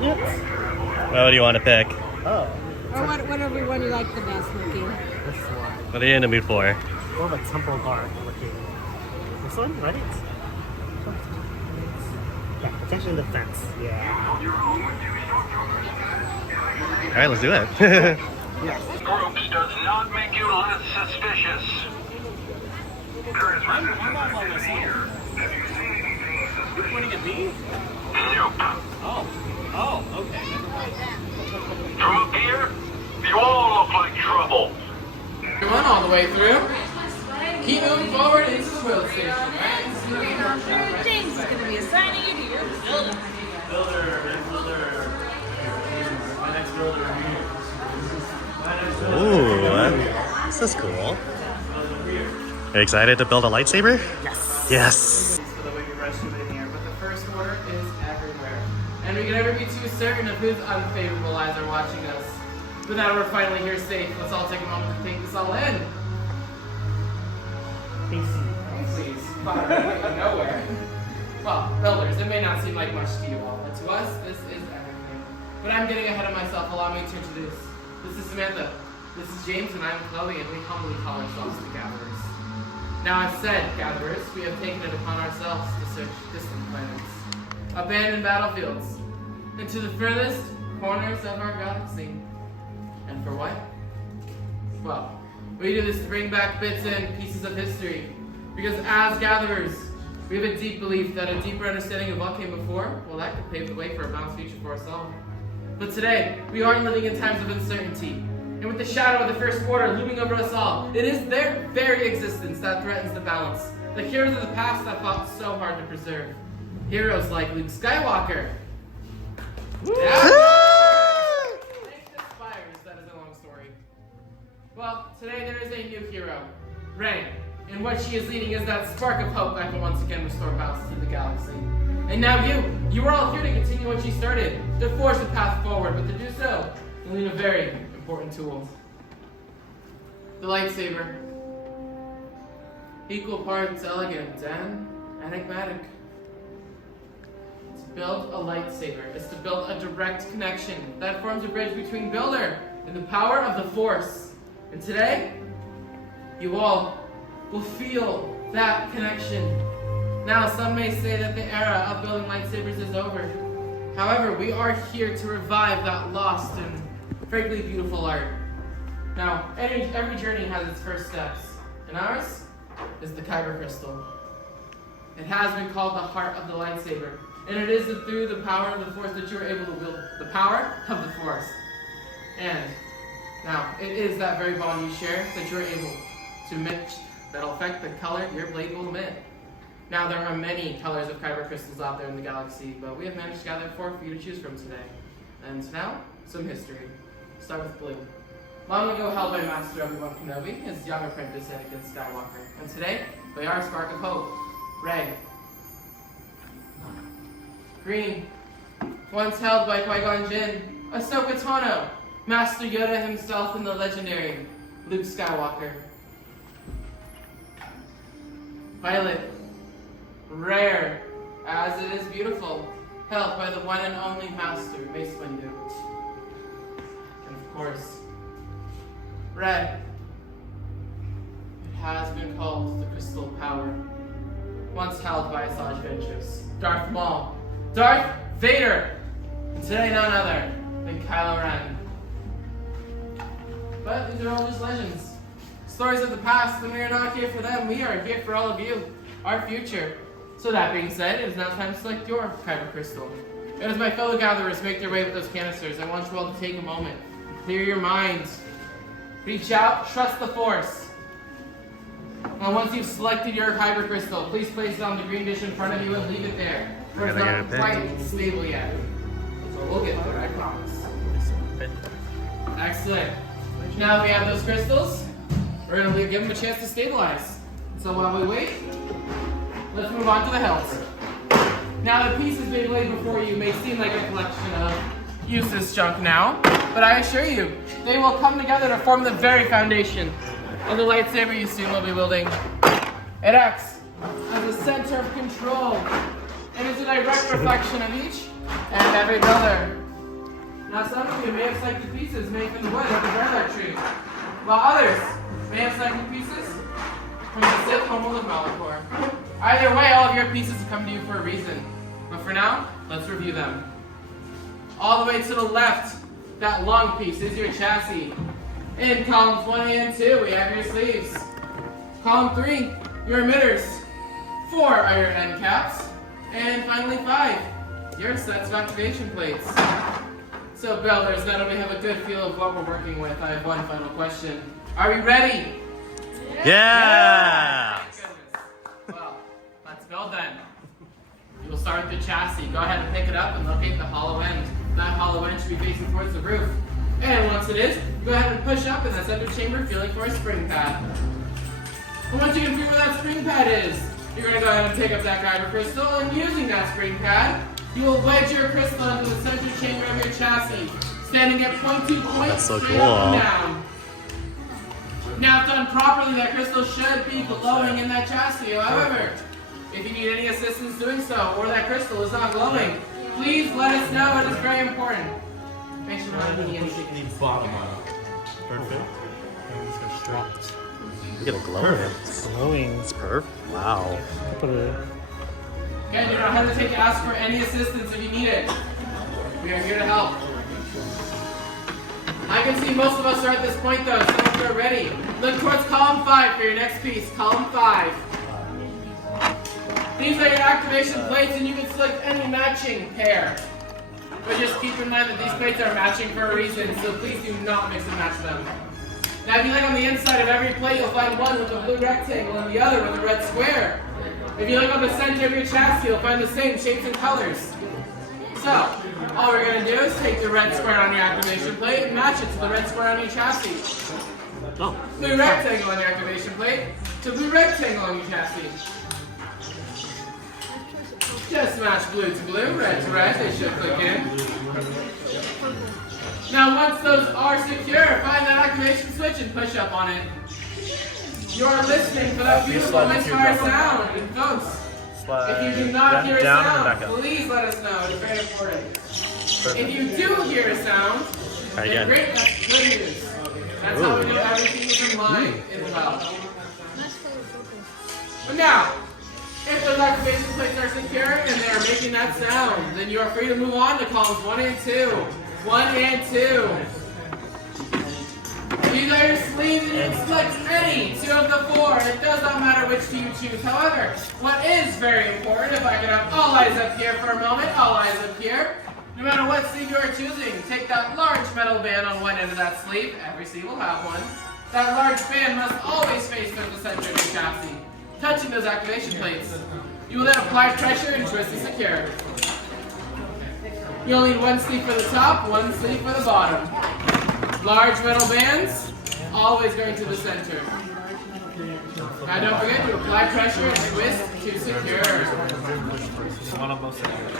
looking at? What do you want to pick? Oh. Or whatever one you like the best looking. This one. What are you in the mood for? More of a temple guard looking. This one, right? Yeah, protection and defense. Yeah. Alright, let's do it. Yes. Groups does not make you less suspicious. There is resistance here. Have you seen anything suspicious? Pointing at me? Nope. Oh, okay. From up here, you all look like trouble. Everyone all the way through. Keep moving forward into the world station, right? James is going to be assigning you to your building. Ooh, this is cool. Are you excited to build a lightsaber? Yes. Yes. For the wicked rush in here, but the first order is everywhere. And we can never be too certain of whose unfavorable eyes are watching us. But now we're finally here safe. Let's all take a moment to take this all in. Please, fire getting nowhere. Well, builders, it may not seem like much to you all, but to us, this is everything. But I'm getting ahead of myself. Allow me to introduce. This is Samantha. This is James, and I'm Chloe, and we humbly call ourselves the Gatherers. Now, I've said, Gatherers, we have taken it upon ourselves to search distant planets, abandoned battlefields, and to the furthest corners of our galaxy. And for what? Well, we do this to bring back bits and pieces of history, because as Gatherers, we have a deep belief that a deeper understanding of what came before, well, that could pave the way for a balanced future for us all. But today, we are living in times of uncertainty, and with the shadow of the First Order looming over us all, it is their very existence that threatens the balance. The heroes of the past that fought so hard to preserve. Heroes like Luke Skywalker. Yeah. That is a long story. Well, today there is a new hero, Rey, and what she is leading is that spark of hope that can once again restore balance to the galaxy. And now you are all here to continue what she started, to forge the path forward, but to do so, you'll need a very important tool. The lightsaber. Equal parts elegant and enigmatic. To build a lightsaber is to build a direct connection that forms a bridge between builder and the power of the Force. And today, you all will feel that connection. Now, some may say that the era of building lightsabers is over. However, we are here to revive that lost and frankly beautiful art. Now, every journey has its first steps, and ours is the kyber crystal. It has been called the heart of the lightsaber, and it is through the power of the Force that you are able to wield the power of the Force. And now, it is that very bond you share that you are able to emit that'll affect the color your blade will emit. Now, there are many colors of kyber crystals out there in the galaxy, but we have managed to gather 4 for you to choose from today. And now, some history. Start with blue. Long ago held by Master Obi-Wan Kenobi, his young apprentice Anakin Skywalker. And today, by our spark of hope, Rey. Green. Once held by Qui-Gon Jinn, Ahsoka Tano, Master Yoda himself, and the legendary Luke Skywalker. Violet. Rare, as it is beautiful, held by the one and only Master Mace Windu. And of course, red. It has been called the Crystal Power, once held by Asajj Ventress, Darth Maul, Darth Vader, and today none other than Kylo Ren. But these are all just legends, stories of the past, and we are not here for them. We are here for all of you, our future. So that being said, it is now time to select your kyber crystal. And as my fellow gatherers make their way with those canisters, I want you all to take a moment and clear your minds. Reach out, trust the Force. And once you've selected your kyber crystal, please place it on the green dish in front of you and leave it there. For it's not quite stable yet. So we'll get there, I promise. Excellent. Now that we have those crystals, we're going to give them a chance to stabilize. So while we wait, let's move on to the hilt. Now the pieces being laid before you may seem like a collection of useless junk now, but I assure you, they will come together to form the very foundation of the lightsaber you soon will be wielding. It acts as a center of control and is a direct reflection of each and every builder. Now some of you may have selected pieces made from the wood of the burlap tree, while others may have selected pieces from the Sith Homeworld of Malachor. Either way, all of your pieces have come to you for a reason. But for now, let's review them. All the way to the left, that long piece is your chassis. In columns 1 and 2, we have your sleeves. Column 3, your emitters. 4 are your end caps. And finally 5, your sets of activation plates. So builders, now that we have a good feel of what we're working with, I have one final question. Are we ready? Yeah! Well, let's build then. You will start with the chassis. Go ahead and pick it up and locate the hollow end. That hollow end should be facing towards the roof. And once it is, go ahead and push up in that center chamber, feeling for a spring pad. And once you can figure where that spring pad is, you're going to go ahead and pick up that kyber crystal, and using that spring pad, you will wedge your crystal into the center chamber of your chassis, standing at point to point, That's so straight cool. up and down. Now, if done properly, that crystal should be glowing in that chassis. However, if you need any assistance doing so, or that crystal is not glowing, please let us know. It is very important. Make sure not to need anything. Bottom up. Perfect. And just go straight. Look at the glow in it. It's glowing. It's perfect. Wow. Put it. Okay, do not hesitate to ask for any assistance if you need it. We are here to help. I can see most of us are at this point though, so if you're ready, look towards column 5 for your next piece. Column 5. These are your activation plates, and you can select any matching pair. But just keep in mind that these plates are matching for a reason, so please do not mix and match them. Now if you look on the inside of every plate, you'll find one with a blue rectangle and the other with a red square. If you look on the center of your chassis, you'll find the same shapes and colors. So, all we're going to do is take the red square on your activation plate and match it to the red square on your chassis. Oh. Blue rectangle on your activation plate to blue rectangle on your chassis. Just match blue to blue, red to red, they should click in. Now once those are secure, find that activation switch and push up on it. You're listening for that beautiful whisper sound. And folks, if you do not hear a sound, please let us know. It's very important. If you do hear a sound, then great, that's good news. That's how we know everything is in line as well. But now, if those activation plates are secure and they are making that sound, then you are free to move on to columns 1 and 2. 1 and 2. These are your sleeves, and you can select any 2 of the 4. It does not matter which two you choose. However, what is very important, if I can have all eyes up here for a moment, all eyes up here. No matter what sleeve you are choosing, take that large metal band on one end of that sleeve. Every sleeve will have one. That large band must always face towards the center of your chassis, touching those activation plates. You will then apply pressure and twist to secure. You'll need one sleeve for the top, one sleeve for the bottom. Large metal bands, always going to the center. Now don't forget to apply pressure and twist to secure. One on both sides.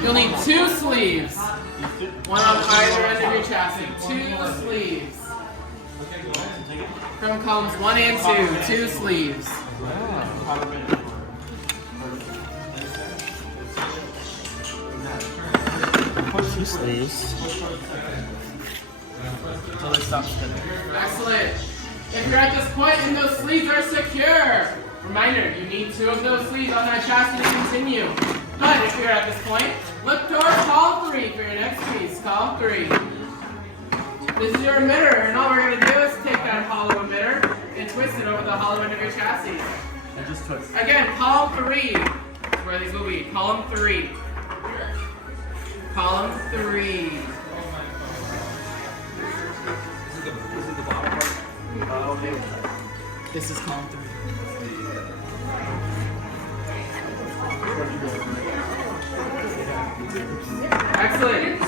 You'll need 2 sleeves. One on either end of your chassis. 2 sleeves. From columns 1 and 2, 2 sleeves. Two sleeves. Until they stop spinning. Excellent. If you're at this point and those sleeves are secure, reminder, you need 2 of those sleeves on that chassis to continue. But if you're at this point, look towards column 3 for your next piece. Column 3. This is your emitter, and all we're going to do is take that hollow emitter and twist it over the hollow end of your chassis. And just twist. Again, column 3 is where these will be. Column 3. Column 3. This is column 3. Excellent.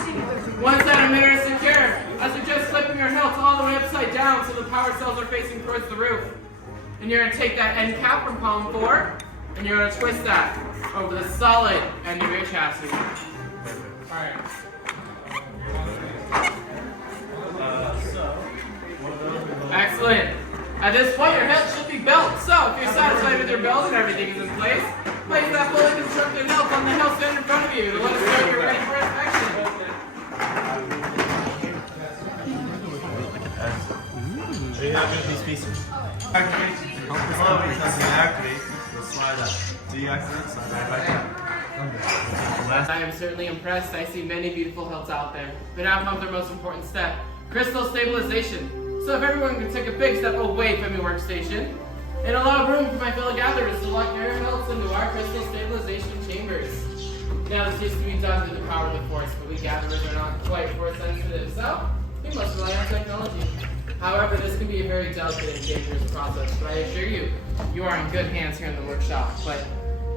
Once that emitter is secure, I suggest flipping your hilt all the way upside down so the power cells are facing towards the roof. And you're going to take that end cap from column 4, and you're going to twist that over the solid end of your chassis. Alright. this point, your hilt should be built. So, if you're satisfied with your build and everything is in place, place that fully constructed hilt on the hilt stand in front of you to let us know you're ready for inspection. What do you have with these pieces? Activate. Hello, because you activate, you'll slide up. Deactivate, slide right back up. I am certainly impressed. I see many beautiful hilts out there. But now comes our most important step, crystal stabilization. So if everyone can take a big step away from your workstation and allow room for my fellow gatherers to lock their hilts into our crystal stabilization chambers. Now this used to be done through the power of the Force, but we gatherers are not quite Force sensitive, so we must rely on technology. However, this can be a very delicate and dangerous process, but I assure you, you are in good hands here in the workshop. But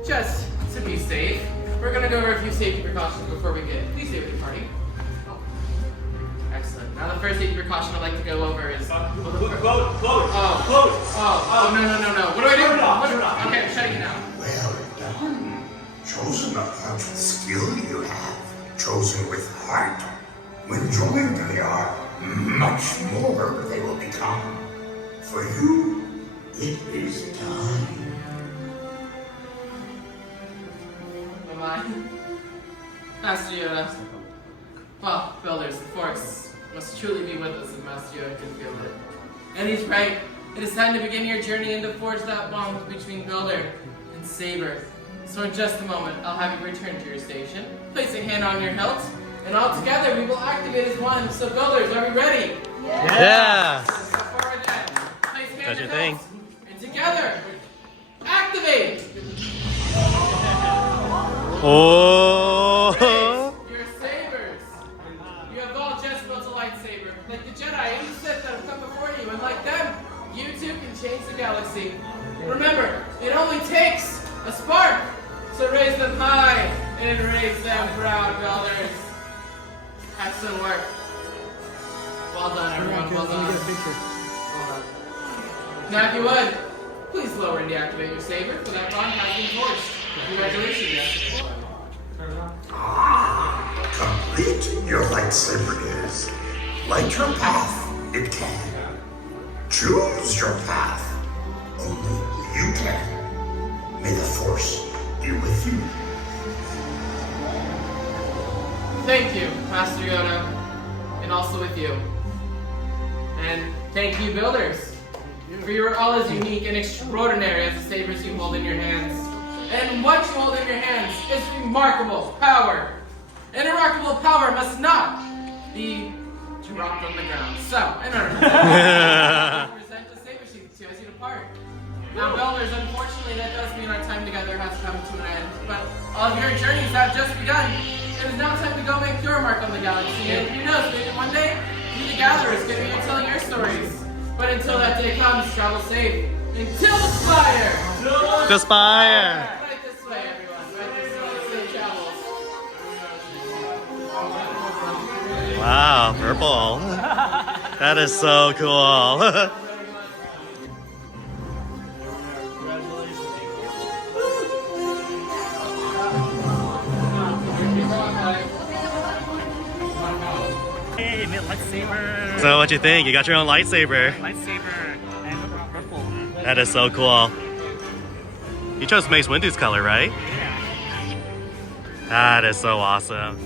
just to be safe, we're going to go over a few safety precautions before we begin. Please stay with the party. Excellent. Now the first safety precaution I'd like to go over is... Close. Oh, no. What do I do? Okay, I'm shutting it down. Well done. Chosen apart with skill you have. Chosen with heart. When joined they are, much more they will become. For you, it is done. Bye-bye. Master Yoda. Well, builders, the Force must truly be with us if Master Yoda can feel it. And he's right. It is time to begin your journey and to forge that bond between Builder and Saber. So in just a moment, I'll have you return to your station, place a hand on your hilt, and all together we will activate as one. So builders, are we ready? Yeah! So forward then. Place hand That's on your thing. hilt. And together, activate! Oh! Your sabers. You have all just built a lightsaber, like the Jedi and the Sith that have come before you, and like them, you too can change the galaxy. Remember, it only takes a spark to raise them high and raise them proud, builders. Excellent work. Well done, everyone. Well done. Now, if you would, please lower and deactivate your saber, for that bond has been forged. Congratulations. Complete your lightsaber is. Light your path, it can. Choose your path. Only you can. May the Force be with you. Thank you, Master Yoda, and also with you. And thank you, builders, for you are all as unique and extraordinary as the sabers you hold in your hands. And what you hold in your hands is remarkable power. And remarkable power must not be dropped on the ground. So, in order to present the saber sheath to as you depart. Now, builders, unfortunately, that does mean our time together has come to an end. But all of your journeys have just begun. It is now time to go make your mark on the galaxy. And who knows, maybe one day, you the gatherers can be telling your stories. But until that day comes, travel safe. Until the spire! The spire! Right this way, everyone. Right this way. Safe travels. Wow, purple. That is so cool. Hey, made lightsaber. So what you think? You got your own lightsaber. Lightsaber and purple. That is so cool. You chose Mace Windu's color, right? Yeah. That is so awesome.